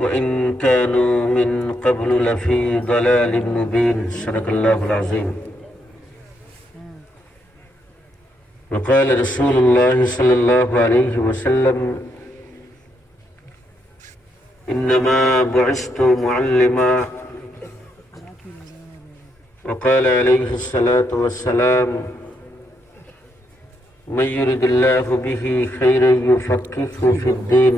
وإن كانوا من قبل لفي ضلال مبين صدق الله العظيم وقال رسول الله صلى الله عليه وسلم إنما بعثت معلما وقال عليه الصلاة والسلام من يرد الله به خيرا يفقهه في الدين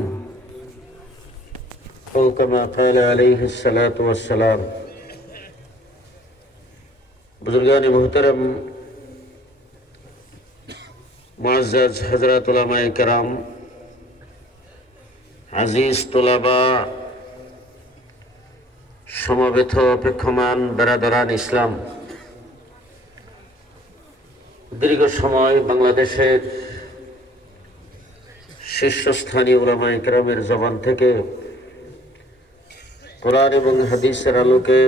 أو كما قال عليه الصلاة والسلام बुजुर्गान मोहतरम मुअज़्ज़ज़ हज़रत उलमाए किराम আজিজ তোলাবা সমবেত অপেক্ষমান বেরাদরান ইসলাম, দীর্ঘ সময় বাংলাদেশের শীর্ষস্থানীয় উলামায়ে কেরামের জবান থেকে কোরআন এবং হাদিসের আলোকে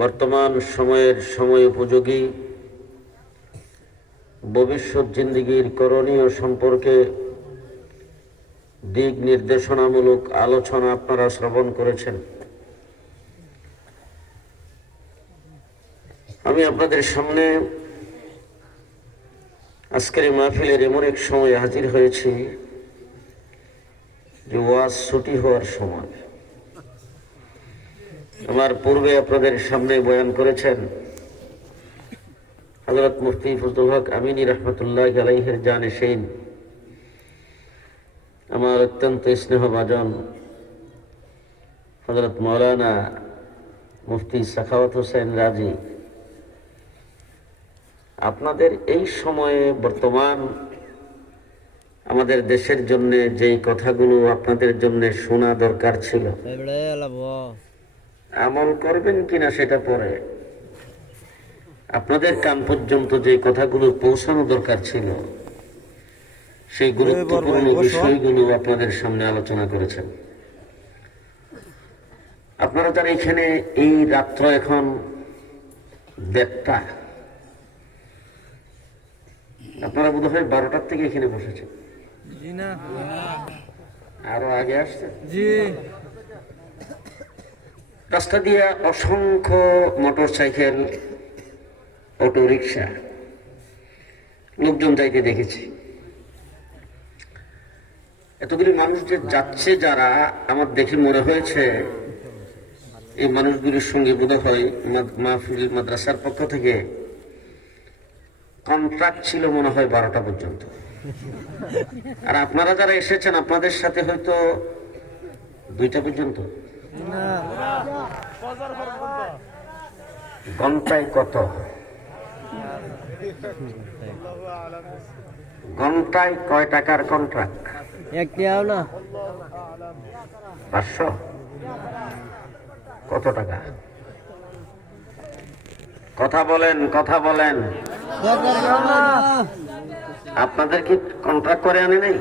বর্তমান সময়ের সময় উপযোগী ভবিষ্যৎ জিন্দেগির করণীয় সম্পর্কে দিক নির্দেশনামূলক আলোচনা আপনারা শ্রবণ করেছেন। আমি আপনাদের সামনে আজকের এই মাহফিলের এমন এক সময় হাজির হয়েছি যে ওয়াজ ছুটি হওয়ার সময়। আমার পূর্বে আপনাদের সামনে বয়ান করেছেন হযরত মুফতি ফজলুল হক আমিনী রহমতুল্লাহ আলাইহির জানিশীন, আমার অত্যন্ত স্নেহভাজন হযরত মাওলানা মুফতি সাখাওয়াত হোসেন রাজি। আপনাদের এই সময়ে বর্তমান আমাদের দেশের জন্য যেই কথাগুলো আপনাদের জন্য শোনা দরকার ছিল, আমল করবেন কিনা সেটা পরে, আপনাদের কান পর্যন্ত যে কথাগুলো পৌঁছানো দরকার ছিল সেই গুরুত্বপূর্ণ বিষয়গুলো আপনাদের সামনে আলোচনা করেছেন। আপনারা যারা এখানে এই রাত্র এখন 1:30, আপনারা বোধ হয় 12টার থেকে এখানে বসেছেন, আরো আগে আসছেন। রাস্তা দিয়ে অসংখ্য মোটর সাইকেল, অটো রিক্সা, লোকজন যাইতে দেখেছি। এতগুলি মানুষ যে যাচ্ছে, যারা আমার দেখে মনে হয়েছে এই মানুষগুলির সঙ্গে বোধ হয় মাহফিল মাদ্রাসার পক্ষ থেকে কন্ট্রাক্ট ছিল মনে হয় 12টা পর্যন্ত। আর আপনারা যারা এসেছেন আপনাদের সাথে হয়তো 2টা পর্যন্ত। ঘন্টায় কত? ঘন্টায় কয় টাকার কন্ট্রাক্ট? 500? কত টাকা? কথা বলেন, কথা বলেন। আপনাদের কি কন্ট্রাক্ট করে আনে নাই?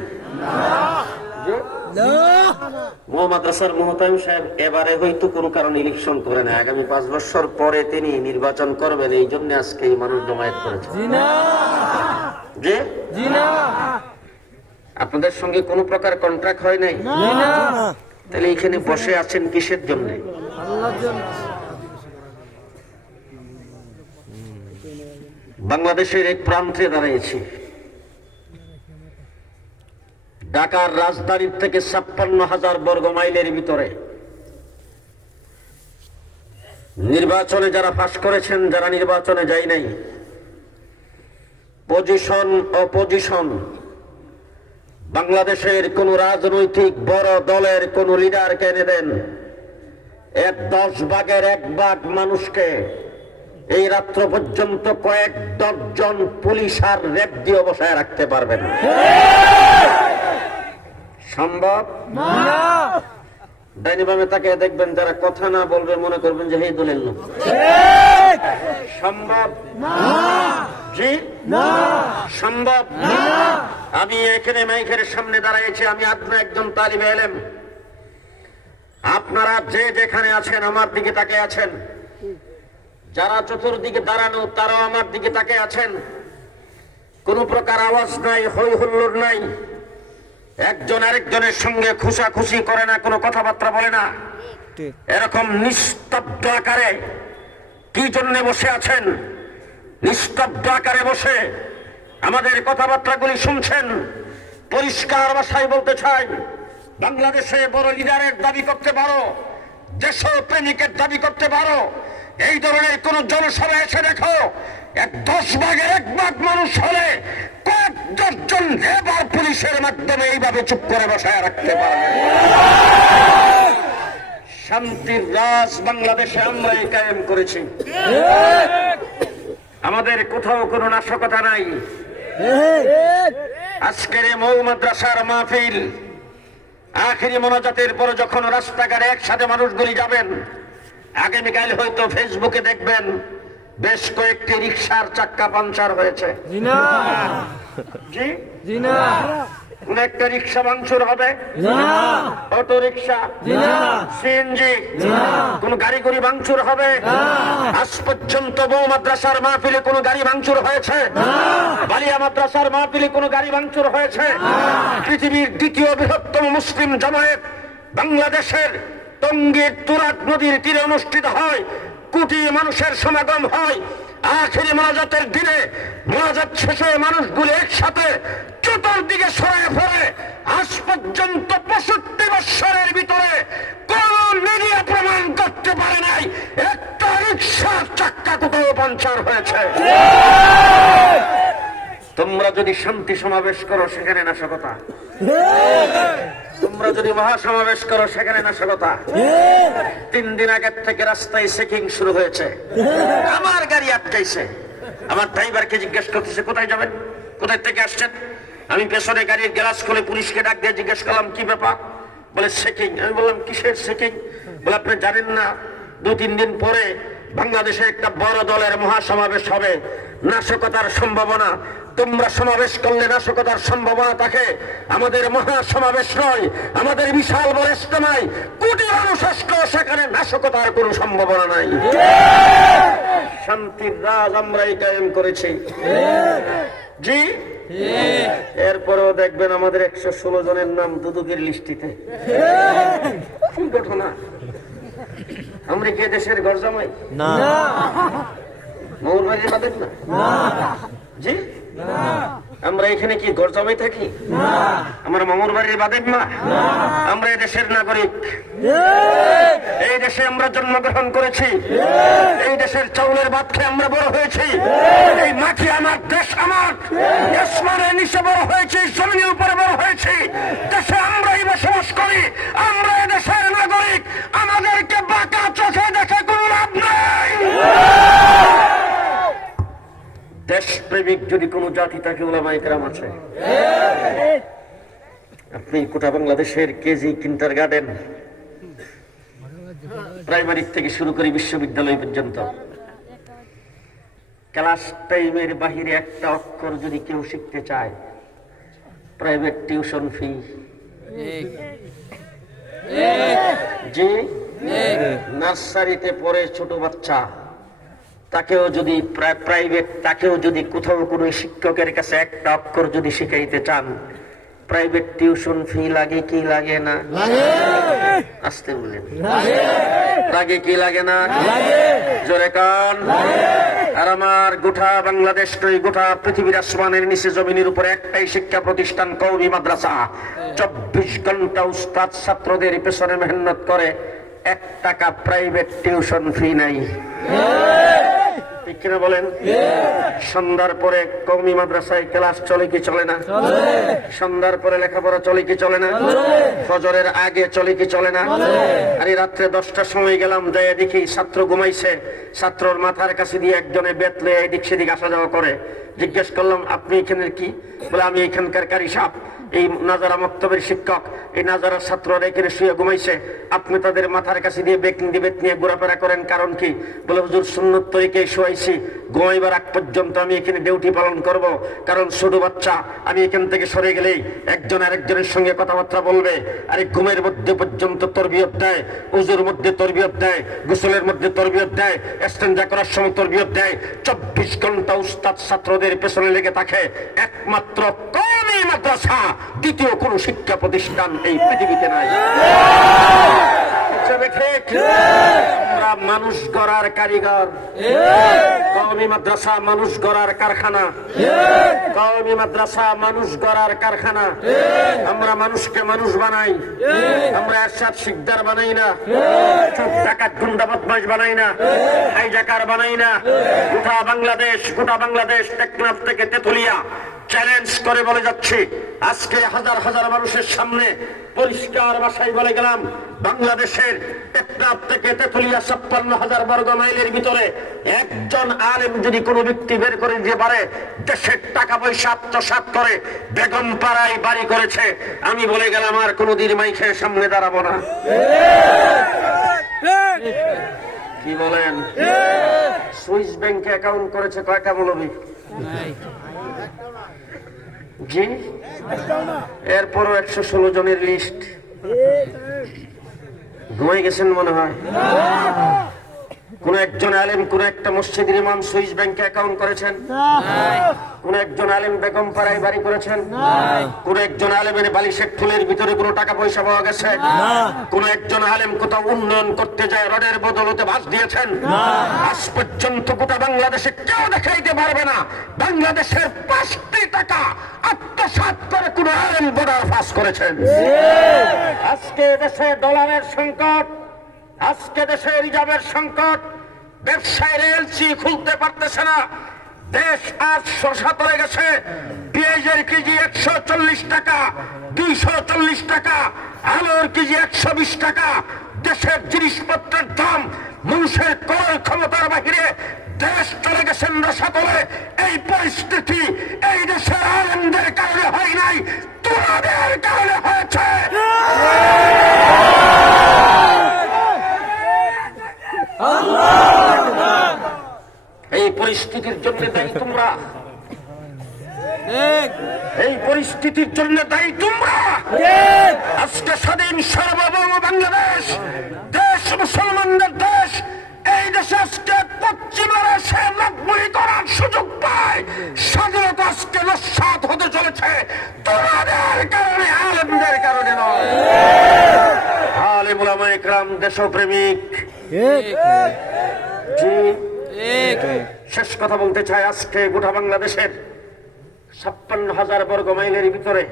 মাদ্রাসার মুহতামিম সাহেব এবারে হয়তো কোনো কারণে ইলেকশন করে না, আগামী 5 বছর পরে তিনি নির্বাচন করবেন, এই জন্য আজকে এই মানুষ জমায়েত করেছে। যে আপনাদের সঙ্গে কোনো প্রকার কন্ট্রাক্ট হয় নাই, তাহলে এখানে বসে আছেন কিসের জন্য? বাংলাদেশের এক প্রান্তে দাঁড়িয়েছি, ঢাকার রাজধানীর থেকে 56,000 বর্গ মাইলের ভিতরে নির্বাচনে যারা পাস করেছেন, যারা নির্বাচনে যায় নাই, পজিশন অপোজিশন, বাংলাদেশের কোন রাজনৈতিক বড় দলের কোন লিডারকে এনে দেন, 10 ভাগের 1 ভাগ মানুষকে এই রাত্র পর্যন্ত কয়েক ডজন পুলিশ আর র্যাব দিয়ে বসায় রাখতে পারবেন? সম্ভব না। ডাইনি বামে তাকে দেখবেন, যারা কথা না বলবে মনে করবেন যে এই দলের লোক। সম্ভব না। জি না, সম্ভব না। আমি এখানে মাইকের সামনে দাঁড়িয়েছি, আমি একজন তালিবে ইলম। আপনারা যে যেখানে আছেন আমার দিকে তাকিয়ে আছেন, যারা চতুর্দিকে দাঁড়ানো তারাও আমার দিকে তাকিয়ে আছেন। কোন প্রকার আওয়াজ নাই, হই হুল্লোড় নাই। একজন আরেকজনের সঙ্গে খুশাখুশি করে না, কোনো কথাবার্তা বলে না। এরকম নিস্তব্ধ আকারে কি জন্য বসে আছেন? নিস্তব্ধ আকারে বসে আমাদের কথাবার্তাগুলি শুনছেন। পরিষ্কার ভাষায় বলতে চাই, বাংলাদেশে বড় লিডারের দাবি করতে পারো, দেশপ্রেমিকের দাবি করতে পারো, এই ধরনের কোন জনসভা এসে দেখো, 10 ভাগের 1 ভাগ মানুষ হলে কয়েক দশজন লেবার পুলিশের মাধ্যমে এইভাবে চুপ করে বসায় রাখতে পারে। শান্তির রাজ বাংলাদেশে আমরাই কায়েম করেছি। আমাদের কোথাও কোনো নাশকতা নাই। আজকের এই মৌ মাদ্রাসার মাহফিল, আখেরি মোনাজাতের পর যখন রাস্তাঘাটে একসাথে মানুষগুলি যাবেন, আগামীকাল হয়তো ফেসবুকে দেখবেন বেশ কয়েকটি রিক্সার চাক্কা পাংচার হয়েছে। জি কোন একটা রিক্সা ভাঙচুর হবে, অটো রিক্সা, সিএনজি, কোন গাড়ি গুড়ি ভাঙচুর হবে? আজ পর্যন্ত বউ মাদ্রাসার মাহফিলে কোন গাড়ি ভাঙচুর হয়েছে? বালিয়া মাদ্রাসার মাহফিলে কোন গাড়ি ভাঙচুর হয়েছে? পৃথিবীর দ্বিতীয় বৃহত্তম মুসলিম জামায়াত বাংলাদেশের টঙ্গীর তুরাগ নদীর তীরে অনুষ্ঠিত হয়, কোটি মানুষের সমাগম হয়। আখেরি মোনাজাতের দিনে মোনাজাত শেষে মানুষগুলো একসাথে চতুর্দিকে ছড়ায় পড়ে। আজ পর্যন্ত 65 বছরের ভিতরে কোন মিডিয়া প্রমাণ করতে পারে নাই একটা রিক্সার চাক্কা কোথাও পাংচার হয়েছে। তোমরা যদি শান্তি সমাবেশ করো সেখানে নাশকতা, তোমরা যদি মহাসমাবেশ করো সেখানে নাশকতা। 3 দিন আগের থেকে রাস্তায় চেকিং শুরু হয়েছে, আমার গাড়ি আটকাইছে। আমার ড্রাইভারকে জিজ্ঞেস করতেছে কোথায় যাবেন, কোথায় থেকে আসছেন। আমি পেছনে গাড়ির গ্লাস খুলে পুলিশকে ডাক দিয়ে জিজ্ঞেস করলাম কি ব্যাপার, বলে চেকিং। আমি বললাম কিসের চেকিং? বলে আপনি জানেন না 2-3 দিন পরে বাংলাদেশে একটা বড় দলের মহাসমাবেশ হবে, নাশকতার সম্ভাবনা। তোমরা সমাবেশ করলে নাশকতার সম্ভাবনা থাকে। আমাদের মহাসমাবেশ নয়, আমাদের বিশাল বড় ইজতেমায় কোটি মানুষ আসলেও সেখানে নাশকতার কোনো সম্ভাবনা নাই। শান্তির রাজ আমরাই কায়েম করেছি। জি এরপরেও দেখবেন আমাদের 116 জনের নাম দুদকের লিস্টিতে। কি ঘটনা? আমরা কি দেশের গরজামাই না? মৌলবাড়ির বাদেন না? জি আমরা এখানে কি গরজামাই থাকি? আমরা মামুর বাড়ির বাদেন না? আমরা এই দেশের নাগরিক। এই দেশে আমরা জন্মগ্রহণ করেছি, এই দেশের চাউলের ভাত খেয়ে আমরা বড় হয়েছি। এই মাটি আমার, দেশ আমার, আসমানের নিচে বড় হয়েছি, জমিনের উপরে বড় হয়েছি। দেশে আমরাই বসবাস করি, আমরা এই দেশের নাগরিক। আমাদেরকে বাঁকা চোখে দেখে কোনো লাভ নাই। দেশপ্রেমিক যদি কোন জাতি থাকে উলামায়ে কেরাম আছে। আপনি গোটা বাংলাদেশের কেজি, কিন্ডারগার্টেন, প্রাইমারি থেকে শুরু করে বিশ্ববিদ্যালয় পর্যন্ত ক্লাস টাইমের বাহিরে একটা অক্ষর যদি কেউ শিখতে চায়, প্রাইভেট টিউশন ফি। জি নার্সারিতে পড়ে ছোট বাচ্চা, তাকেও যদি প্রাইভেট, তাকেও যদি কোথাও কোনো শিক্ষকের কাছে একটা অক্ষর যদি শিখাইতে চান, প্রাইভেট টিউশন ফি লাগে কি লাগে না? আসতে বলেন লাগে কি লাগে না? জোরে কান। আর আমার গোটা বাংলাদেশ নয়, গোটা পৃথিবীর আসমানের নিচে জমিনের উপরে একটাই শিক্ষা প্রতিষ্ঠান, কওমি মাদ্রাসা। 24 ঘন্টা উস্তাদ ছাত্রদের পেছনে মেহনত করে, 1 টাকা প্রাইভেট টিউশন ফি নাই। ঠিক কিনা বলেন? সন্ধ্যার পরে কওমি মাদ্রাসায় ক্লাস চলে কি চলে না? সন্ধ্যার পরে লেখাপড়া চলে কি চলে না? ফজরের আগে চলে কি চলে না? আরে রাত্রে 10টার সময় গেলাম, যাই দেখি ছাত্র ঘুমাইছে, ছাত্রর মাথার কাছে দিয়ে একজনে বেতলে এদিক সেদিক আসা যাওয়া করে। জিজ্ঞেস করলাম আপনি এখানের কি? বলে আমি এখানকার কারি সাহেব, এই নাজারা মক্তবের শিক্ষক। এই নাজারার ছাত্ররা এখানে শুয়ে ঘুমাইছে, আপনি তাদের মাথার কাছে দিয়ে বেত নিয়ে ঘোরাফেরা করেন, কারণ কি? বলে হুজুর সুন্নত তরিকায় শুয়াইছি, ঘুমাইবার আগ পর্যন্ত আমি এখানে ডিউটি পালন করব, কারণ ছোট বাচ্চা, আমি এখান থেকে সরে গেলেই একজন আরেকজনের সঙ্গে কথাবার্তা বলবে। আরে ঘুমের মধ্যে পর্যন্ত তরবিয়ত দেয়, উজুর মধ্যে তরবিয়ত দেয়, গোসলের মধ্যে তরবিয়ত দেয়, ইস্তেনজা করার সময় তরবিয়ত দেয়। 24 ঘন্টা উস্তাদ ছাত্রদের পেছনে লেগে থাকে। একমাত্র কওমি মাদ্রাসা দ্বিতীয় কোন শিক্ষা প্রতিষ্ঠান এই পৃথিবীতে নাই। ঠিক, আমরা মানুষ গড়ার কারিগর, কওমি মাদ্রাসা মানুষ গড়ার কারখানা, কওমি মাদ্রাসা মানুষ গড়ার কারখানা। আমরা মানুষকে মানুষ বানাই, আমরা এরশাদ শিকদার বানাই না, চোখ ডাকাত গুন্ডা বদমাশ বানাই না, হাইজাকার বানাই না। গোটা বাংলাদেশ টেকনাফ থেকে তেতুলিয়া চ্যালেঞ্জ করে বলে যাচ্ছে, আজকে হাজার হাজার মানুষের সামনে পরিষ্কার ভাষায় বলে গেলাম, বাংলাদেশের টেকনাফ থেকে তেতুলিয়া 56,000 বর্গ মাইলের ভিতরে একজন আলেম যদি কোনো ব্যক্তি বের করে দিতে পারে দেশের টাকা পয়সা আত্মসাৎ করে বেগম পাড়ায় বাড়ি করেছে, আমি বলে গেলাম আর কোনোদিন মাইকের সামনে দাঁড়াবো না। কি বলেন? সুইস ব্যাংকে অ্যাকাউন্ট করেছে কয়টা মৌলবী? জি, এরপরও 116 জনের লিস্ট। ঘুমাই গেছেন মনে হয়। কোন একজন আলেম কোন একটা মসজিদের ইমাম সুইস ব্যাংকে অ্যাকাউন্ট করেছেন? কোন একজন আলেম বেগম পাড়ায় বাড়ি করেছেন? কোন একজন আলেমের বালিশের ফুলের ভিতরে কোনো টাকা পয়সা পাওয়া গেছে? কোন একজন আলেম কোথাও উন্নয়ন করতে যায় রডের বদলতে বাস দিয়েছেন? আজ পর্যন্ত গোটা বাংলাদেশে কেউ দেখাইতে পারবে না বাংলাদেশের 5টি টাকা আত্মসাৎ করে কোন আলেম বর্ডার পাস করেছেন। আজকে দেশে ডলারের সংকট, আজকে দেশে রিজার্ভের সংকট, ব্যবসায়ীরা এলসি খুলতে পারতেছে না, দেশ আজ শসা তলে গেছে। পেঁয়াজের কেজি 140 টাকা, 240 টাকা, আলুর কেজি 120 টাকা। দেশের জিনিসপত্রের দাম মানুষের ক্রয় ক্ষমতার বাহিরে, দেশ চলে গেছেন রসাতলে। এই পরিস্থিতি এই দেশের আলেমদের কারণে হয় নাই, তোমাদের কারণে হয়েছে। এই পরিস্থিতির জন্য দায়ী তোমরা, এই পরিস্থিতির জন্য দায়ী তোমরা। আজকে স্বাধীন সার্বভৌম বাংলাদেশ, দেশ মুসলমানদের দেশ, এই দেশে আজকে পশ্চিমারা সে লাভময়ী করার সুযোগ পায়, স্বাধীনতা আজকে নস্যাৎ হতে চলেছে তোমাদের কারণে, আলেমদের কারণে নয়। আলেম উলামা ইকরাম দেশপ্রেমিক। জি, শেষ কথা বলতে চাই, আজকে গোটা বাংলাদেশের 56,000 বর্গ মাইলের ভিতরে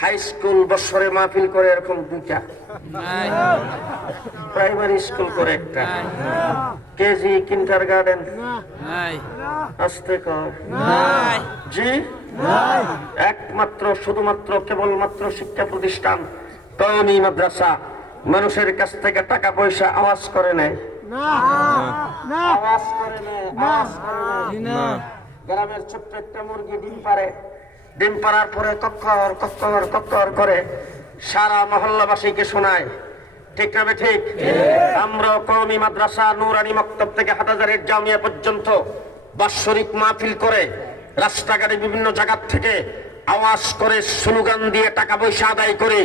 হাই স্কুল বছরে মাহফিল করে এরকম 2টা, প্রাইমারি স্কুল করে একটা, কেজি কিন্ডারগার্টেন আসতে কর। জি, একমাত্র শুধুমাত্র কেবলমাত্র শিক্ষা প্রতিষ্ঠান কওমি মাদ্রাসা মানুষের কাছ থেকে টাকা পয়সা আওয়াজ করে নেয়, আওয়াজ করে নেয়, আওয়াজ করে নেয়। গ্রামের ছোট্ট একটা মুরগি ডিম পারে, ডিম পাড়ার পরে কক্কর কক্কর কক্কর করে সারা মহল্লাবাসীকে শোনায়। ঠিক না ঠিক? আমরা কওমি মাদ্রাসা নুরানি মক্তব থেকে হাটহাজারীর জামিয়া পর্যন্ত বাৎসরিক মাহফিল করে রাস্তাঘাটে বিভিন্ন জায়গা থেকে আওয়াজ করে স্লোগান দিয়ে টাকা পয়সা আদায় করে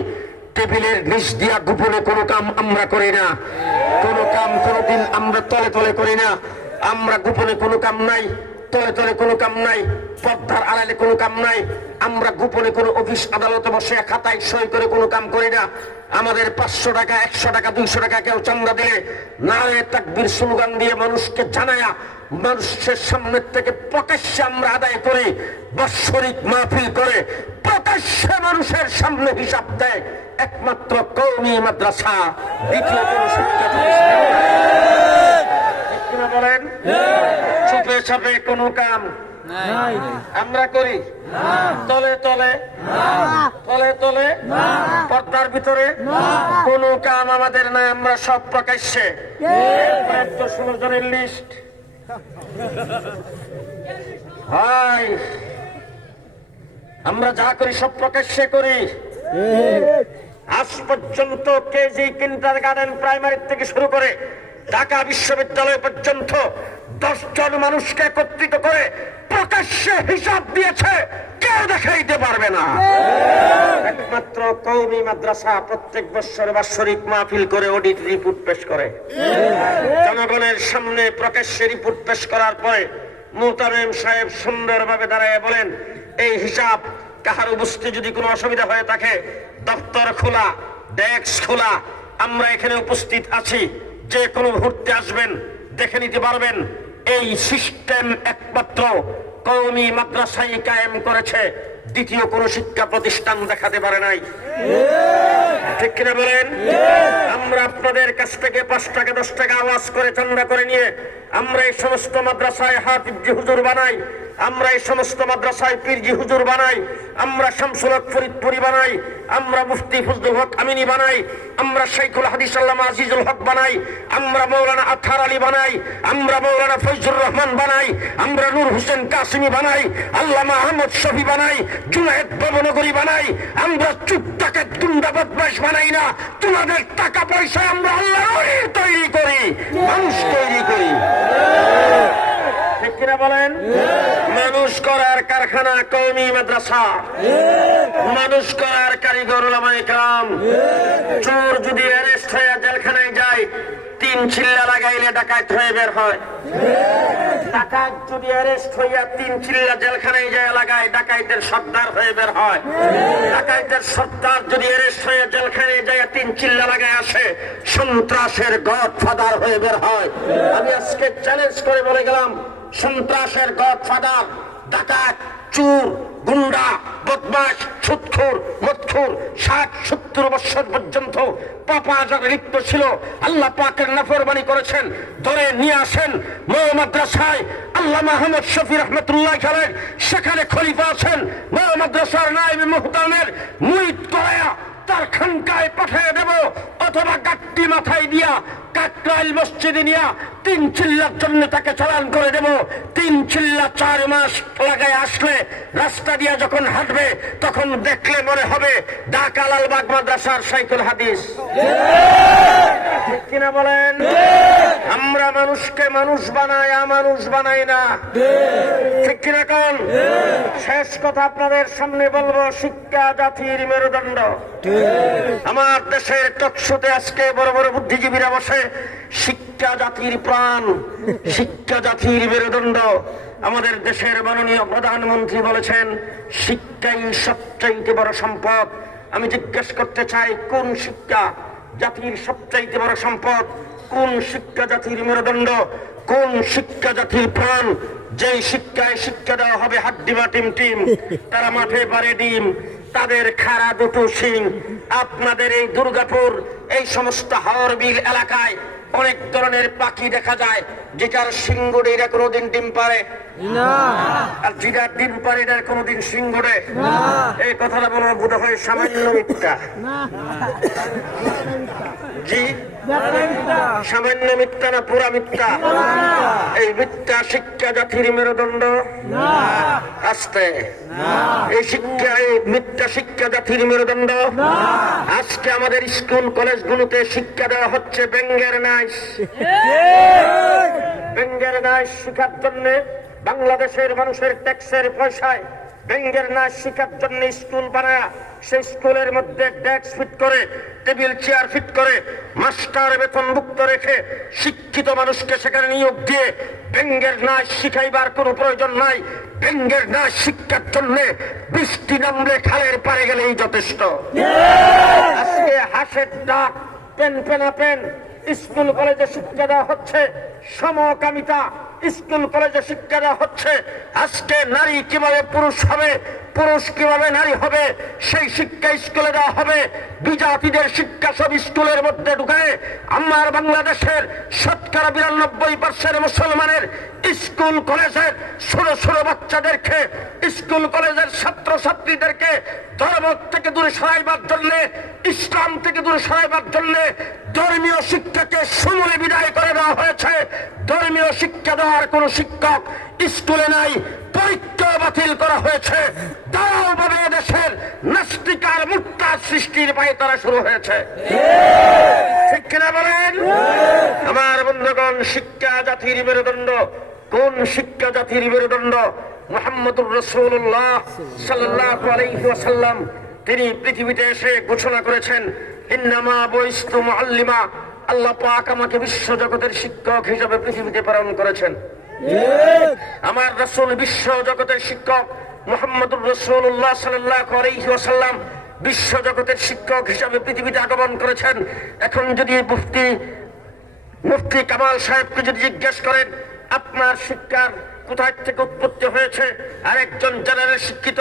টেবিলের নিচ দিয়া গোপনে কোনো কাম আমরা করি না, কোনো কাম কোনোদিন আমরা তলে তলে করি না। আমরা গোপনে কোনো কাম নাই, তলে তলে কোনো কাম নাই, পর্দার আড়ালে কোনো কাম নাই। আমরা গোপনে কোনো অফিস আদালতে বসে খাতায় সই করে কোনো কাম করি না। আমাদের 500 টাকা 100 টাকা 200 টাকা কেউ চান্দা দিলে নারে তাকবীর স্লোগান দিয়ে মানুষকে জানায়া মানুষের সামনের থেকে প্রকাশ্যে আমরা আদায় করি। বাৎসরিক মাহফিল করে প্রকাশ্যে মানুষের সামনে হিসাব দেয় একমাত্র কওমি মাদ্রাসা, দ্বিতীয় কোনো শিক্ষা প্রতিষ্ঠান বলেন। চুপে চাপে কোনো কাম আমরা করি, তলে তলে তলে তলে পর্দার ভিতরে কোন কাম আমাদের নাই, আমরা সব প্রকাশ্যে। 16 জনের লিস্ট হয়, আমরা যা করি সব প্রকাশ্যে করি। আজ পর্যন্ত কেজি কিন্ডারগার্টেন প্রাইমারি থেকে শুরু করে ঢাকা বিশ্ববিদ্যালয় পর্যন্ত 10 জন মানুষকে একত্রিত করে প্রকাশ্যে হিসাব দিয়েছে, কেউ দেখাইতে পারবে না। একমাত্র কওমি মাদ্রাসা প্রত্যেক বছর বাৎসরিক মাহফিল করে অডিট রিপোর্ট পেশ করে, জনগণের সামনে প্রকাশ্যে রিপোর্ট পেশ করার পরে মোহতামিম সাহেব সুন্দরভাবে দাঁড়ায় বলেন, এই হিসাব কাহারও বুঝতে যদি কোনো অসুবিধা হয়ে থাকে, দপ্তর খোলা, ডেস্ক খোলা, আমরা এখানে উপস্থিত আছি। যে কোনো মুহূর্তে আসবেন, দেখে নিতে পারবেন। এই সিস্টেম একমাত্র কওমি মাদ্রাসায় কায়েম করেছে, দ্বিতীয় কোনো শিক্ষা প্রতিষ্ঠান দেখাতে পারে নাই। ঠিক কিনা বলেন? আমরা আপনাদের কাছ থেকে 5 টাকা 10 টাকা আওয়াজ করে চান্দা করে নিয়ে আমরা এই সমস্ত মাদ্রাসায় হাফিজি হুজুর বানাই, আমরা এই সমস্ত মাদ্রাসায় পীরজি হুজুর বানাই, আমরা শামসুল হক ফরিদপুরি বানাই, আমরা মুফতি ফজলুল হক আমিনী বানাই, আমরা শাইখুল হাদিস আল্লামা আজিজুল হক বানাই, আমরা মাওলানা আতহার আলী বানাই, আমরা মাওলানা ফয়জুর রহমান বানাই, আমরা নূর হোসেন কাসিমি বানাই, আল্লামা আহমদ শফি বানাই, জুনায়েদ ভবনগরী বানাই। আমরা চুপ টাকা গুন্ডা বদমাশ বানাই না। তোমাদের টাকা পয়সায় আমরা আল্লাহর তৈরি করি, মানুষ তৈরি করি। ঠিক কিনা বলেন? মানুষ করার কারখানা কওমি মাদ্রাসা, মানুষ করার কারিগর উলামায়ে কেরাম। চোর যদি অ্যারেস্ট হয়ে জেলখানায় যায়, 3 চিল্লা লাগাইলে ডাকাত হয়ে বের হয়। ডাকাত যদি অ্যারেস্ট হইয়া 3 চিল্লা জেলখানায় যায় লাগায়, ডাকাইতের সর্দার হয়ে বের হয়। ডাকাইতের সর্দার যদি অ্যারেস্ট হয়ে জেলখানায় যায় 3 চিল্লা লাগায় আসে, সন্ত্রাসের গডফাদার হয়ে বের হয়। আমি আজকে চ্যালেঞ্জ করে বলে গেলাম, সন্ত্রাসের গডফাদার, ডাকাত, চোর, গুন্ডা, বদমাশ, সুদখোর, মদখোর 60-70 বছর পর্যন্ত পাপাচারে লিপ্ত ছিল, আল্লাহ পাকের নাফরমানি করেছেন, ধরে নিয়ে আসেন মৌ মাদ্রাসায়। আল্লামা আহমদ শফি রহমতুল্লাহ আলাইহি সেখানে খলিফা আছেন। মৌ মাদ্রাসার নায়েবে মুহতামের মুরিদ করায়া তার খানকায় পাঠিয়ে দেব, অথবা গাট্টি মাথায় দিয়া কাকরাইল মসজিদে নিয়া 3 চিল্লার জন্য তাকে চালান করে দেব। 3 চিল্লা 4 মাস লাগায় আসলে রাস্তা দিয়া যখন হাঁটবে, তখন দেখলে মনে হবে ঢাকা লালবাগ মাদ্রাসার শাইখুল হাদিস। ঠিক কিনা বলেন? আমরা মানুষকে মানুষ বানাই, মানুষ বানাই না। ঠিক কিনা কোন? শেষ কথা আপনাদের সামনে বলবো, শিক্ষা জাতির মেরুদণ্ড। আমার দেশের টকশোতে আজকে বড় বড় বুদ্ধিজীবীরা বসে, শিক্ষা জাতির প্রাণ, শিক্ষা জাতির মেরুদণ্ড। আমাদের দেশের মাননীয় প্রধানমন্ত্রী বলেছেন, শিক্ষাই সবচাইতে বড় সম্পদ। আমি জিজ্ঞেস করতে চাই, কোন শিক্ষা জাতির সবচাইতে বড় সম্পদ? কোন শিক্ষা জাতির মেরুদণ্ড? কোন শিক্ষা জাতির প্রাণ? যেই শিক্ষায় শিক্ষা দেওয়া হবে হাড্ডিমা টিম টিম, তারা মাঠে পারে ডিম, তাদের খাড়া দুটো শিং। আপনাদের এই দুর্গাপুর, এই সমস্ত হাওরবিল এলাকায় অনেক ধরনের পাখি দেখা যায়, যেটার সিংগুড়ে এরা কোনোদিন ডিম পারে না, আর যেটা ডিম পারে এটার কোনোদিন সিংগুড়ে। এই কথাটা বলা বোধ হয় সামান্য মিথ্যা। জি, সামান্য মিথ্যা না পুরা মিথ্যা? এই মিথ্যা শিক্ষা জাতির মেরুদণ্ড? আস্তে, এই শিক্ষা, এই মিথ্যা শিক্ষা জাতির মেরুদণ্ড। আজকে আমাদের স্কুল কলেজগুলোতে শিক্ষা দেওয়া হচ্ছে ব্যঙ্গের নাচ। ব্যঙ্গের নাচ শিখার জন্য বাংলাদেশের মানুষের ট্যাক্সের পয়সায় ব্যঙ্গের নাচ শিখার জন্য স্কুল বানায়, সেই স্কুলের মধ্যে ডেস্ক ফিট করে, টেবিল চেয়ার ফিট করে, মাস্টার বেতনভুক্ত রেখে শিক্ষিত মানুষকে সেখানে নিয়োগ দিয়ে ব্যঙ্গের নাচ শিখাইবার কোনো প্রয়োজন নাই। ব্যঙ্গের নাচ শিক্ষার জন্য বৃষ্টি নামলে খালের পারে গেলেই যথেষ্ট। আজকে হাসের ডাক, পেন পেনা পেন স্কুল কলেজে শিক্ষা দেওয়া হচ্ছে, সমকামিতা স্কুল কলেজে শিক্ষা দেওয়া হচ্ছে। আজকে নারী কিভাবে পুরুষ হবে, পুরুষ কিভাবে নারী হবে, সেই শিক্ষা স্কুলে দেওয়া হবে। বিজাতিদের শিক্ষা সব স্কুলের মধ্যে ঢুকায় আমার বাংলাদেশের 92% মুসলমানের স্কুল কলেজের ছোট ছোট বাচ্চাদেরকে, স্কুল কলেজের ছাত্র ছাত্রীদেরকে ধর্ম থেকে দূরে সরাইবার জন্য, ইসলাম থেকে দূরে সরাইবার জন্য ধর্মীয় শিক্ষাকে সমূলে বিদায় করে দেওয়া হয়েছে। ধর্মীয় শিক্ষা দেওয়ার কোন শিক্ষক স্কুলে নাই, পরীক্ষা বাতিল করা হয়েছে। দাঁড়াওভাবে দেশের নাস্তিকার মুক্তার সৃষ্টির পায়ে তারা শুরু হয়েছে। ঠিক কিনা বলেন? আমার বন্ধুগণ, শিক্ষা জাতির মেরুদণ্ড। কোন শিক্ষা জাতির মেরুদণ্ড? মুহাম্মদুর রাসূলুল্লাহ সাল্লাল্লাহু আলাইহি ওয়াসাল্লাম তিনি পৃথিবীতে এসে ঘোষণা করেছেন, ইন্নামা বুইস্তু মুআল্লিমা। আল্লাহ পাক আমাকে বিশ্ব জগতের শিক্ষক হিসেবে পৃথিবীতে প্রেরণ করেছেন। আমার রাসূল বিশ্ব জগতের শিক্ষক, মুহাম্মদুর রাসূলুল্লাহ সাল্লাল্লাহু আলাইহি ওয়াসাল্লাম বিশ্ব জগতের শিক্ষক হিসাবে পৃথিবীতে আগমন করেছেন। এখন যদি মুফতি কামাল সাহেবকে যদি জিজ্ঞেস করেন আপনার শিক্ষার কোথায় থেকে উৎপত্তি হয়েছে, আর একজন জেনারেল শিক্ষিত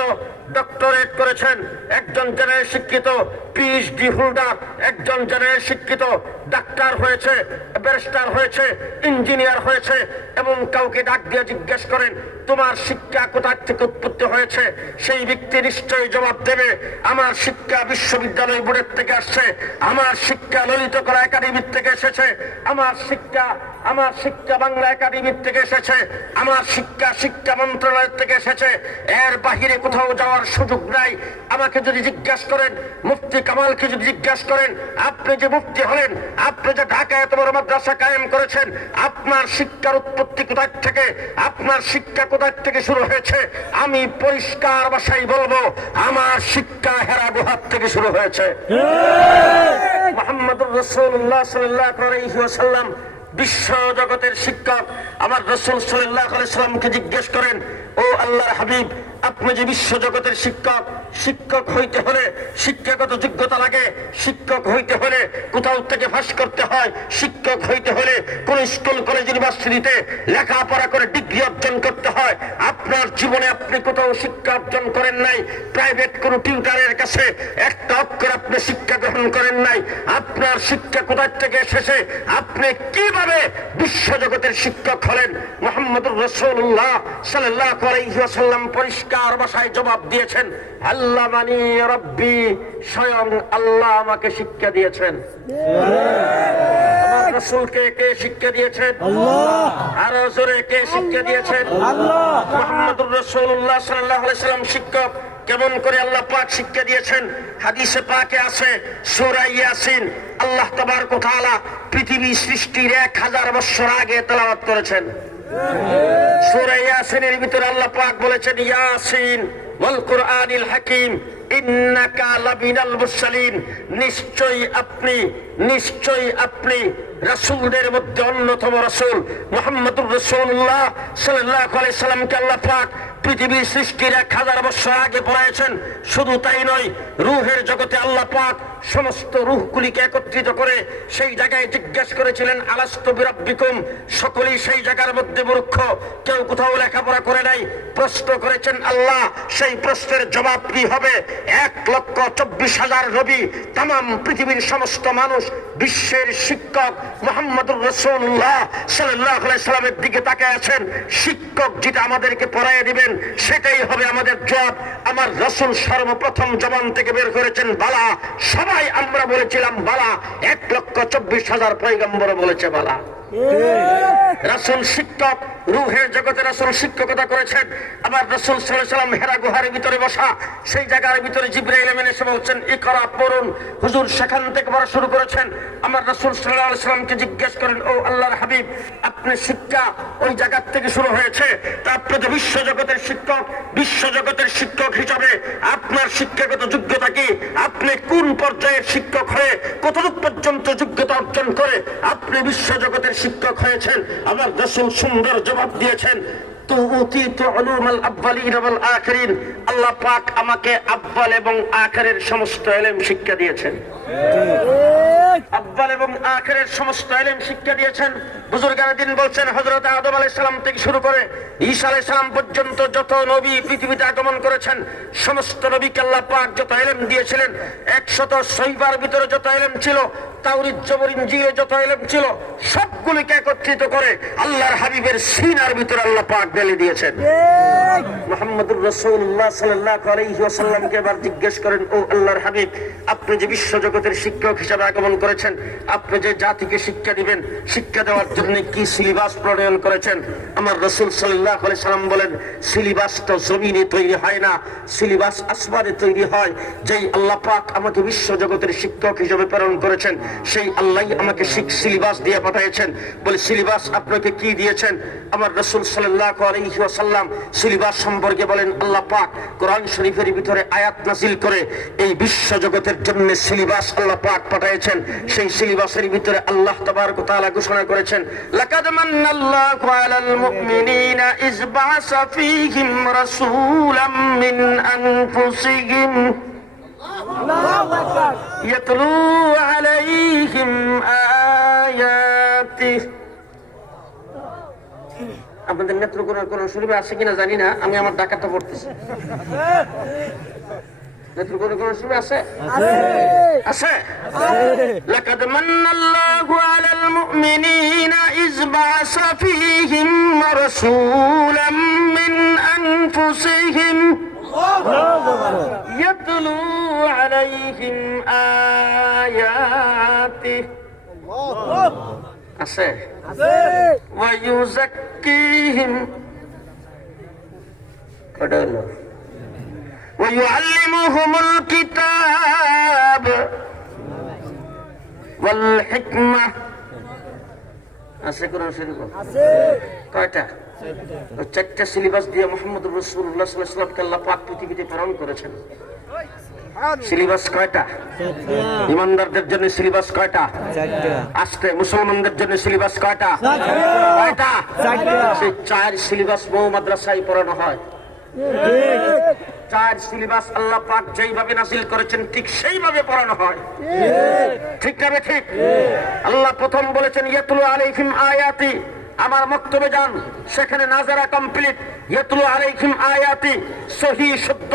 ডক্টরেট করেছেন, একজন জেনারেল শিক্ষিত পিএইচডি হোল্ডার, একজন জেনারেল শিক্ষিত ডাক্তার হয়েছে, ব্যারিস্টার হয়েছে, ইঞ্জিনিয়ার হয়েছে, এবং কাউকে ডাক দিয়ে জিজ্ঞেস করেন তোমার শিক্ষা কোথায় থেকে উৎপত্তি হয়েছে, সেই ব্যক্তি নিশ্চয়ই জবাব দেবে আমার শিক্ষা বিশ্ববিদ্যালয় বোর্ডের থেকে আসছে, আমার শিক্ষা ললিত কলা একাডেমির থেকে এসেছে, আমার শিক্ষা বাংলা একাডেমির থেকে এসেছে, আমার শিক্ষা মন্ত্রণালয় থেকে এসেছে, এর বাহিরে কোথাও যাওয়ার সুযোগ নাই। আমাকে যদি জিজ্ঞাসা করেন, মুফতি কামালকে যদি জিজ্ঞাসা করেন আপনি যে মুফতি হলেন, আপনি যে ঢাকায় এত বড় মাদ্রাসা কায়েম করেছেন, আপনার শিক্ষার উৎপত্তি কোথায় থেকে, আপনার শিক্ষা কোথায় থেকে শুরু হয়েছে, আমি পরিষ্কার ভাষায় বলবো আমার শিক্ষা হেরা গুহার থেকে শুরু হয়েছে। মুহাম্মদুর রাসূলুল্লাহ সাল্লাল্লাহু আলাইহি ওয়াসাল্লাম বিশ্ব জগতের শিক্ষক। আমার রাসূল সাল্লাল্লাহু আলাইহি ওয়াসাল্লামকে জিজ্ঞেস করেন ও আল্লাহর হাবিব আপনি যে বিশ্ব জগতের শিক্ষক, শিক্ষক হইতে হলে শিক্ষাগত যোগ্যতা লাগে, শিক্ষক হইতে হলে কোথাও থেকে পাস করতে হয়, শিক্ষক হইতে হলে কোন স্কুল কলেজ ইউনিভার্সিটিতে লেখাপড়া করে ডিগ্রি অর্জন করতে হয়। আপনার জীবনে আপনি কোথাও শিক্ষা অর্জন করেন নাই, প্রাইভেট কোন টিউটারের কাছে একটা অক্ষর আপনি শিক্ষা গ্রহণ করেন নাই। আপনার শিক্ষা কোথায় থেকে এসেছে, আপনি কিভাবে বিশ্ব জগতের শিক্ষক হলেন? মুহাম্মদুর রাসূলুল্লাহ সাল্লাল্লাহু আলাইহি ওয়াসাল্লাম পরিষ্কার ভাষায় জবাব দিয়েছেন আল্লামানি রাব্বি, স্বয়ং আল্লাহ আমাকে শিক্ষা দিয়েছেন। আমার রাসূলকে কে শিক্ষা দিয়েছেন? আল্লাহ। আর জোরে কে শিক্ষা দিয়েছেন? আল্লাহ। মুহাম্মদুর রাসূলুল্লাহ সাল্লাল্লাহু আলাইহি ওয়াসাল্লাম শিক্ষক কেমন করে আল্লাহ পাক শিক্ষা দিয়েছেন? হাদিসে পাকে আছে সূরা ইয়াসিন আল্লাহ তাবারক ওয়া তাআলা পৃথিবী সৃষ্টির 1000 বছর আগে তেলাওয়াত করেছেন। সূরা ইয়াসিনের ভিতরে আল্লাহ পাক বলেছেন ইয়াসিন ওয়াল কুরআনিল হাকিম ইন্নাকা লামিনাল মুরসালিন, নিশ্চয়ই আপনি রাসূলদের মধ্যে অন্যতম রাসূল। মুহাম্মদুর রাসূলুল্লাহ সাল্লাল্লাহু আলাইহি সাল্লামকে আল্লাহ পাক পৃথিবীর সৃষ্টির 1000 বছর আগে পড়াইছেন। শুধু তাই নয়, রূহের জগতে আল্লাহ পাক সমস্ত রূহগুলিকে একত্রিত করে সেই জায়গায় জিজ্ঞাসা করেছিলেন আলাস্তু বিরাব্বিকুম, সকলেই সেই জায়গার মধ্যে মূর্খ, কেউ কোথাও লেখাপড়া করে নাই। প্রশ্ন করেছেন আল্লাহ, সেই প্রশ্নের জবাব কি হবে? 1,24,000 নবী, তামাম পৃথিবীর সমস্ত মানুষ, বিশ্বের শিক্ষক মুহাম্মদুর রাসূলুল্লাহ সাল্লাল্লাহু আলাইহি সাল্লামের দিকে তাকিয়ে আছেন। শিক্ষক যেটা আমাদেরকে পড়ায় দিবেন সেটাই হবে আমাদের জবাব। আমার রাসূল সর্বপ্রথম জবান থেকে বের করেছেন বালা, সবাই আমরা বলেছিলাম বালা, 1,24,000 পয়গম্বর বলেছে বালা। রাসূল শিক্ষক, রূহের জগতে রাসূল শিক্ষকতা করেছেন। আমার রাসূল সাল্লাল্লাহু আলাইহি ওয়াসাল্লাম হেরা গুহার ভিতরে বসা, সেই জায়গার ভিতরে জিবরাইল আমিন এসে বলছেন ইকরা পড়ুন, হুজুর সেখান থেকে পড়া শুরু করেছেন। আমার রাসূল সাল্লাল্লাহু আলাইহি ওয়াসাল্লামকে জিজ্ঞেস করেন ও আল্লাহর হাবিব আপনি শিক্ষা ওই জায়গা থেকে শুরু হয়েছে, তা আপনি তো বিশ্ব জগতের শিক্ষক, বিশ্ব জগতের শিক্ষক হিসাবে আপনার শিক্ষাগত যোগ্যতা কি? আপনি কোন পর্যায়ের শিক্ষক হয়ে কতটুকু পর্যন্ত যোগ্যতা অর্জন করে আপনি বিশ্ব জগতের শিক্ষক হয়েছেন? আমার রাসূল সুন্দর জবাব দিয়েছেন আল্লাহ পাক আমাকে আব্বাল এবং আখিরের সমস্ত ইলম শিক্ষা দিয়েছেন। আব্বাল এবং আখিরের সমস্ত ইলম শিক্ষা দিয়েছেন। বুজুর্গানে দিন বলছেন হযরত আদম আলাইহিস সালাম থেকে শুরু করে ঈসা আলাইহিস সালাম পর্যন্ত যত নবী পৃথিবীতে আগমন করেছেন সমস্ত নবীকে আল্লাহ পাক যত ইলম দিয়েছিলেন, 106 ভিতরে যত ইলম ছিল, তাওরীত জবর ইনজিলে যত ইলম ছিল, সবগুলোকে একত্রিত করে আল্লাহর হাবিবের সিনার ভিতরে আল্লাহ পাক ঢেলে দিয়েছেন। মুহাম্মদুর রাসূলুল্লাহ সাল্লাল্লাহু আলাইহি ওয়াসাল্লামকে এবার জিজ্ঞেস করেন ও আল্লাহর হাবিব আপনি যে বিশ্ব জগতের শিক্ষক হিসেবে আগমন করেছেন, আপনি যে জাতিকে শিক্ষা দিবেন, শিক্ষা দেওয়ার জন্য কি সিলেবাস প্রণয়ন করেছেন? আমার রাসূল সাল্লাল্লাহু আলাইহি সাল্লাম বলেন সিলেবাস তো জমিনে তৈরি হয় না, সিলেবাস আসমানে তৈরি হয়। যেই আল্লাহ পাক আমাকে বিশ্ব জগতের শিক্ষক হিসেবে প্রেরণ করেছেন সেই আল্লাহ আমাকে সিলেবাস দিয়ে পাঠিয়েছেন। বলে সিলেবাস আপনাকে কি দিয়েছেন? আমার রাসূল সাল্লাল্লাহু আলাইহি ওয়াসাল্লাম সিলেবাস সম্পর্কে বলেন, আল্লাহ পাক কোরআন শরীফের ভিতরে আয়াত নাযিল করে এই বিশ্ব জগতের জন্য সিলেবাস আল্লাহ পাক পাঠিয়েছেন। সেই সিলেবাসের ভিতরে আল্লাহ তাবারক ওয়া তাআলা ঘোষণা করেছেন, লাকাদ মান্নাল্লাহু আলাল মুমিনিনা ইয বা'সা ফীহিম রাসূলাম মিন আনফুসিহিম ইয়াতলু আলাইহিম আয়াতিহি। আপনাদের নেত্রকোনার কোন শরীফে আছে কিনা জানি না, আমি আমার ডাকাতটা পড়তেছি। নেত্রকোনার কোন শরীফে আছে? আছে। লাকাদ মান্নাল্লাহু আলাল মুমিনিনা ইয বা'সা ফীহিম রাসূলাম মিন আনফুসিহিম ইয়াতলু আলাইহিম আয়াতিহি। আছে। ওয়া ইউযাক্কিহিম, কটা হলো? ওয়া ইউআল্লিমুহুমুল কিতাব ওয়াল হিকমা। আছে কোরআন শরীফে? আছে। কয়টা? চারটা সিলেবাস দিয়ে মুহাম্মদুর রাসূলুল্লাহ সাল্লাল্লাহু আলাইহি ওয়াসাল্লামকে আল্লাহ পাক পৃথিবীতে প্রেরণ করেছেন। সিলেবাস কয়টা? ইমানদারদের জন্য সিলেবাস কয়টা? আজকে মুসলমানদের জন্য সিলেবাস কয়টা? কয়টা? সেই 4 সিলেবাস বহু মাদ্রাসায় পড়ানো হয়। 4 সিলেবাস আল্লাহ পাক যেইভাবে নাযিল করেছেন ঠিক সেইভাবে পড়ানো হয়। ঠিক না ঠিক? আল্লাহ প্রথম বলেছেন ইয়াতলু আলাইহিম আয়াতি। আমার বক্তব্যে যান, সেখানে নাজারা কমপ্লিট। ইয়াতলু আলাইহিম আয়াতি সহিহ শুদ্ধ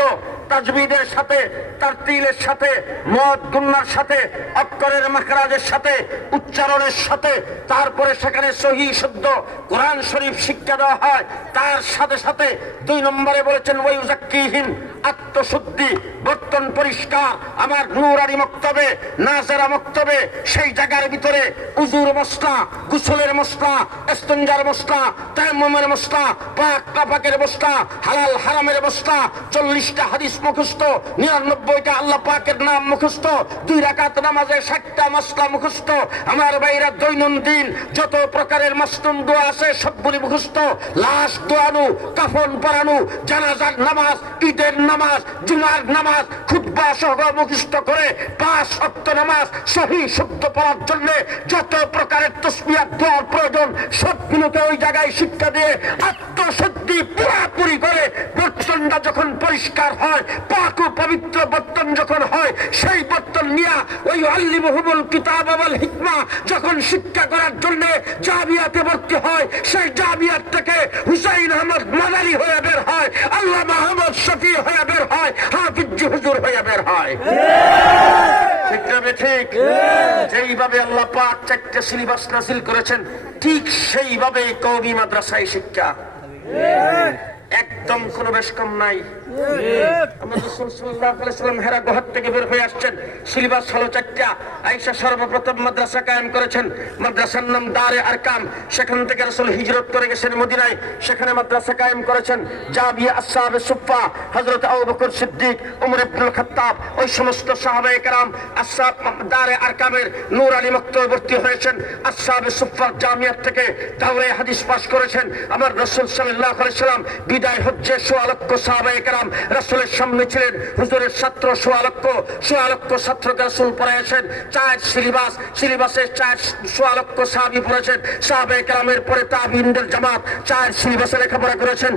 তাজবিদের সাথে, তারতিলের সাথে, মদ গুন্নার সাথে, অক্ষরের মাখরাজের সাথে, উচ্চারণের সাথে, তারপরে সেখানে সহিহ শুদ্ধ কোরআন শরীফ শিক্ষা দেওয়া হয়। তার সাথে সাথে 2 নম্বরে বলেছেন ওয়া ইউযাক্কিহিম, আত্মশুদ্ধি, বর্তন পরিষ্কার। আমার নূরানি মক্তবে, নাজারা মক্তবে সেই জায়গার ভিতরে উজুর মশলা, গোসলের মশলা, ইস্তিনজার মশলা, তায়াম্মুমের মশলা, পাক নাপাকের মশলা, হালাল হারামের মশলা, 40টা হাদিস মুখস্থ, 99টা আল্লাহ পাকের নাম মুখস্থ, 2 রাকাত নামাজে 60টা মশলা মুখস্থ। আমার ভাইরা দৈনন্দিন যত প্রকারের মাসনুন দোয়া আছে সবগুলি মুখস্থ। লাশ দোয়ানো, কাফন পরানো, জানাজার নামাজ, ঈদের নামাজ, জুমার নামাজ, খুতবা সহ মুখস্থ করে 5 ওয়াক্ত নামাজ সহিহ শুদ্ধ পড়ার জন্য যত প্রকারের তাসবিহ দোয়ার প্রয়োজন সবগুলোকে ওই জায়গায় শিক্ষা দিয়ে আত্মশুদ্ধি পুরোপুরি করে বর্তনটা যখন পরিষ্কার হয়, পাক ও পবিত্র বর্তন যখন হয়, সেই বর্তন নিয়ে ওই আল্লিমুহুমুল কিতাব ওয়াল হিকমা যখন শিক্ষা করার জন্য জামিয়াতে ভর্তি হয়, সেই জামিয়াত থেকে হুসাইন আহমদ মাদানী হয়ে বের হয়, আল্লামা আহমদ শফি হয়ে বের হয়, হাফিজ হুজুর হয়ে বের হয়। ঠিক না ঠিক? যেইভাবে আল্লাহ পাক 4টা সিলেবাস নাযিল করেছেন ঠিক সেইভাবে কওমি মাদ্রাসায় শিক্ষা, একদম কোনো বেশ কম নাই। আমরা রাসূল সাল্লাল্লাহু আলাইহি ওয়াসাল্লাম হেরা গুহার থেকে বের হয়ে আসছেন, সিলেবাস হলো 4টা। আয়েশা সর্বপ্রথম মাদ্রাসা কায়েম করেছেন, মাদ্রাসার নাম দারে আরকাম। সেখান থেকে রাসূল হিজরত করে গেছেন মদিনায়, সেখানে মাদ্রাসা কায়েম করেছেন। জামিয়া আসহাবে সুফফা, হযরত আবু বকর সিদ্দিক, ওমর ইবনুল খাত্তাব, ওই সমস্ত সাহাবায়ে কেরাম আসহাব দারে আরকামের নূরানি মক্তবে ভর্তি হয়েছেন। আসহাবে সুফফা জামিয়া থেকে দাওরে হাদিস পাশ করেছেন। আমার রাসূল সাল্লাল্লাহু আলাইহি ওয়াসাল্লাম বিদায় হজ্জে 1.5 লক্ষ সাহাবায়ে কেরাম রাসূলের সামনে ছিলেন। হুজুরের ছাত্র 1.5 লক্ষ ছাত্রকে রাসূল পড়াইছেন। 4 সিলেবাসে 1.5 লক্ষ সাহাবী পড়েছেন। সাহাবায়ে কেরামের পরে তাবিঈনদের জামাত 4 সিলেবাসে লেখাপড়া করেছেন।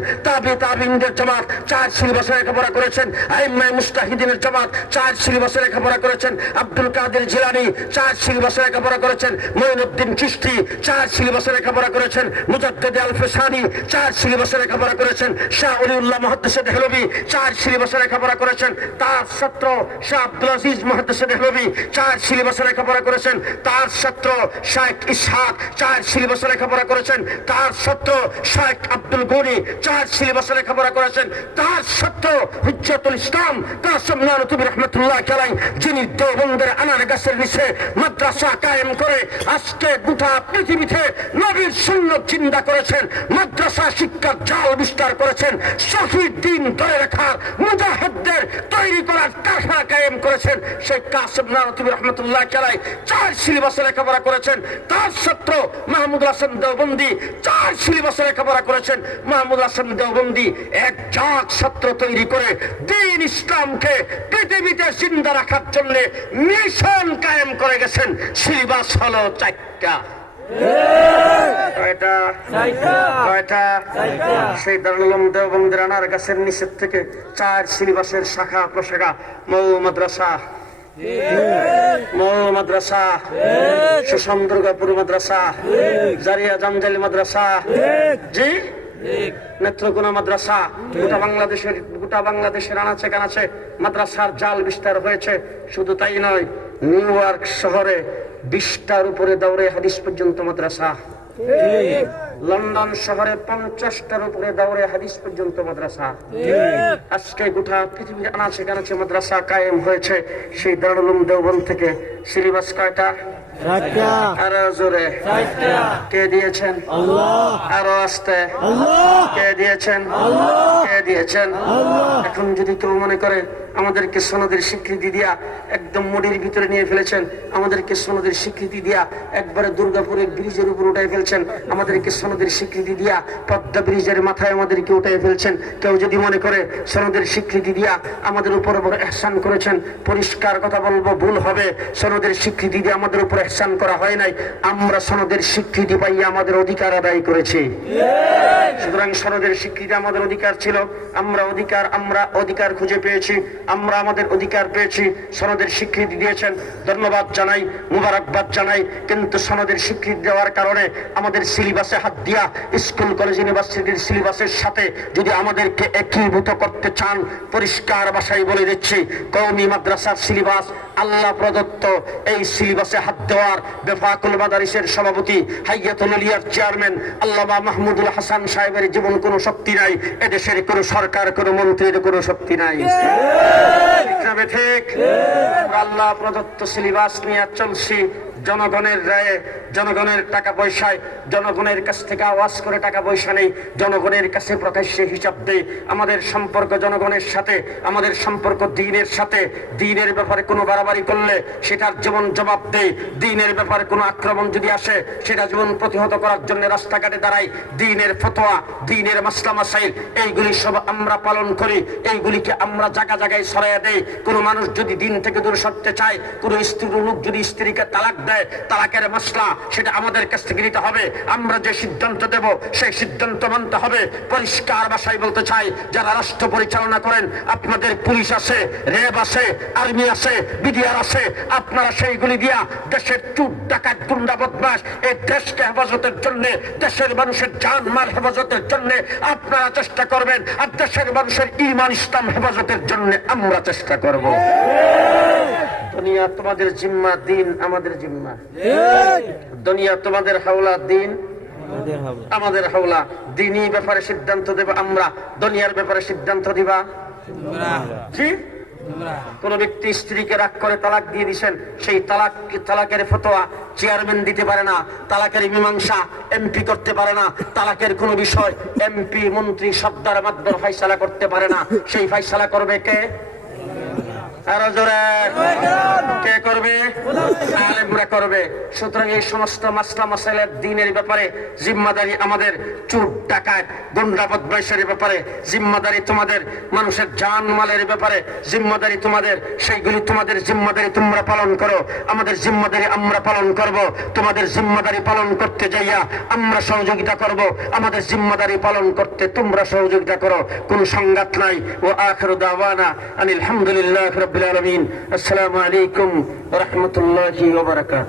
তাবিঈনদের জামাত 4 সিলেবাসে লেখাপড়া করেছেন। আইম্মায়ে মুজতাহিদিনের জামাত 4 সিলেবাসে লেখাপড়া করেছেন। আব্দুল কাদের জিলানী 4 সিলেবাসে লেখাপড়া করেছেন। মুঈনুদ্দিন চিশতি 4 সিলেবাসে লেখাপড়া করেছেন। মুজাদ্দিদ আল ফিসানি 4 সিলেবাসে লেখাপড়া করেছেন। শাহ ওলিউল্লাহ মুহাদ্দিস দেহলভী 4 সিলেবাসে লেখাপড়া করেছেন। তার ছাত্র শাহ আব্দুল আজিজ মুহাদ্দিস দেহলভী 4 সিলেবাসে লেখাপড়া করেছেন। তার ছাত্র শাইখ ইসহাক 4 সিলেবাসে লেখাপড়া করেছেন। তার ছাত্র শাইখ আব্দুল গনি 4 সিলেবাসে লেখাপড়া করেছেন। তার ছাত্র হুজ্জাতুল ইসলাম কাসেম নানুতুবি রাহমাতুল্লাহ আলাইহি, যিনি দেওবন্দের আনার গাছের নিচে মাদ্রাসা কায়েম করে আজকে গোটা পৃথিবীতে নবীর সুন্নাত জিন্দা করেছেন, মাদ্রাসা শিক্ষার জাল বিস্তার করেছেন, সহিহ দ্বীন ধরে রেখার মুজাহিদদের তৈরি করার কারখানা কায়েম করেছেন সেই কাসেম নানতুবি রহমতুল্লাহ আলাইহি 4 সিলেবাসে লেখাপড়া করেছেন। তার ছাত্র মাহমুদুল হাসান দেওবন্দি 4 সিলেবাসে লেখাপড়া করেছেন। মাহমুদুল হাসান দেওবন্দি এক জাত ছাত্র তৈরি করে দ্বীন ইসলামকে পৃথিবীতে জিন্দা রাখার জন্য মিশন কায়েম করে গেছেন। সিলেবাস হলো 4টা। কয়টা? সেই দারুল উলুম দেওবন্দের আনার গাছের নিচের থেকে 4 সিলেবাসের শাখা প্রশাখা, মৌ মাদ্রাসা, মৌ মাদ্রাসা, সুষম দুর্গাপুর মাদ্রাসা, জারিয়া জামজালি মাদ্রাসা, জি নেত্রকোনা মাদ্রাসা, গোটা বাংলাদেশের আনাচে কানাচে মাদ্রাসার জাল বিস্তার হয়েছে। শুধু তাই নয়, নিউ ইয়র্ক শহরে 20টার উপরে দাওরে হাদিস পর্যন্ত মাদ্রাসা, লন্ডন শহরে 50টার উপরে দাওরে হাদিস পর্যন্ত মাদ্রাসা। আজকে গোটা পৃথিবীর আনাচে কানাচে মাদ্রাসা কায়েম হয়েছে সেই দারুল উলুম দেওবন্দ থেকে। সিলেবাস কয়টা? আরো জোরে কে দিয়েছেন? আরো আস্তে কে দিয়েছেন? কে দিয়েছেন? এখন যদি কেউ মনে করে আমাদেরকে সনদের স্বীকৃতি দিয়া একদম মুডির ভিতরে নিয়ে ফেলেছেন, আমাদেরকে সনদের স্বীকৃতি দিয়া একবারে দুর্গাপুরের ব্রিজের উপর উঠাই ফেলছেন, আমাদেরকে সনদের স্বীকৃতি দিয়া পদ্মা ব্রিজের মাথায় আমাদেরকে উঠাই ফেলছেন, কেউ যদি মনে করে সনদের স্বীকৃতি দিয়া আমাদের উপর বড় ইহসান করেছেন, পরিষ্কার কথা বলবো, ভুল হবে। সনদের স্বীকৃতি দিয়ে আমাদের উপর ইহসান করা হয় নাই, আমরা সনদের স্বীকৃতি পাইয়া আমাদের অধিকার আদায় করেছি। সুতরাং সনদের স্বীকৃতি আমাদের অধিকার ছিল, আমরা অধিকার খুঁজে পেয়েছি, আমরা আমাদের অধিকার পেয়েছি। সনদের স্বীকৃতি দিয়েছেন, ধন্যবাদ জানাই, মুবারকবাদ জানাই। কিন্তু সনদের স্বীকৃতি দেওয়ার কারণে আমাদের সিলেবাসে হাত দিয়া স্কুল কলেজ ইউনিভার্সিটির সিলেবাসের সাথে যদি আমাদেরকে একীভূত করতে চান, পরিষ্কার ভাষায় বলে দিচ্ছি, কওমি মাদ্রাসার সিলেবাস আল্লাহ প্রদত্ত। এই সিলেবাসে হাত দেওয়ার বেফাকুল মাদারিসের সভাপতি, হাইয়াতুল আলিয়ার চেয়ারম্যান আল্লামা মাহমুদুল হাসান সাহেবের জীবন কোনো শক্তি নাই, এদেশের কোনো সরকার, কোনো মন্ত্রীর কোনো শক্তি নাই। ঠিক আল্লাহ প্রদত্ত সিলেবাস নিয়ে চলছি জনগণের রায়ে, জনগণের টাকা পয়সায়, জনগণের কাছ থেকে আওয়াজ করে টাকা পয়সা নেই, জনগণের কাছে প্রকাশ্যে হিসাব দেই। আমাদের সম্পর্ক জনগণের সাথে, আমাদের সম্পর্ক দ্বীনের সাথে। দ্বীনের ব্যাপারে কোনো বাড়াবাড়ি করলে সেটার যেমন জবাব দেই, দ্বীনের ব্যাপারে কোনো আক্রমণ যদি আসে সেটা যেমন প্রতিহত করার জন্য রাস্তাঘাটে দাঁড়াই। দ্বীনের ফতোয়া, দ্বীনের মাসলা মাসাইল, এইগুলি সব আমরা পালন করি, এইগুলিকে আমরা জায়গা জায়গায় ছড়াইয়া দেই। কোনো মানুষ যদি দিন থেকে দূরে সরতে চায়, কোনো স্ত্রীর লোক যদি স্ত্রীকে তালাক দেয়, তালাকের মাসলা সেটা আমাদের কাছ থেকে নিতে হবে। আমরা যে সিদ্ধান্ত দেব সেই সিদ্ধান্ত মানতে হবে। পরিষ্কার ভাষায় বলতে চাই, যারা রাষ্ট্র পরিচালনা করেন, আপনাদের পুলিশ আছে, র্যাব আছে, আর্মি আছে, বিডিআর আছে, আপনারা সেইগুলি দিয়া দেশের চুর ডাকাত গুন্ডা বদমাশ এই দেশকে হেফাজতের জন্য, দেশের মানুষের জান মাল হেফাজতের জন্য আপনারা চেষ্টা করবেন, আর দেশের মানুষের ঈমান ইসলাম হেফাজতের জন্য আমরা চেষ্টা করব। দুনিয়া তোমাদের জিম্মা, দিন আমাদের জিম্মা। দুনিয়া তোমাদের হাওলা, দিন আমাদের হাওলা। দিনই ব্যাপারে সিদ্ধান্ত দেব আমরা, দুনিয়ার ব্যাপারে সিদ্ধান্ত দিবা জি। কোন ব্যক্তি স্ত্রীকে রাগ করে তালাক দিয়ে দিচ্ছেন, সেই তালাকের ফতোয়া চেয়ারম্যান দিতে পারে না, তালাকের মীমাংসা এমপি করতে পারে না, তালাকের কোন বিষয় এমপি মন্ত্রী সর্দার মাদ্দর ফয়সালা করতে পারে না। সেই ফয়সালা করবে কে? আরো জোরে কে করবে? আলেমরা করবে। সুতরাং এই সমস্ত মাসলা মাসাইলের দ্বীনের ব্যাপারে জিম্মাদারি আমাদের, চোর ডাকাত গুন্ডা বদমাইশের ব্যাপারে জিম্মাদারি তোমাদের, মানুষের জান মালের ব্যাপারে জিম্মাদারি তোমাদের। সেইগুলি তোমাদের জিম্মাদারি তোমরা পালন করো, আমাদের জিম্মাদারি আমরা পালন করব। তোমাদের জিম্মাদারি পালন করতে যাইয়া আমরা সহযোগিতা করব, আমাদের জিম্মাদারি পালন করতে তোমরা সহযোগিতা করো। কোন সংঘাত নাই। ও আখিরু দাওয়ানা আনিল হামদুলিল্লাহি রাব্বিল আলামিন। আসসালামু আলাইকুম ওয়া রাহমাতুল্লাহি ওয়া বারাকাতুহু।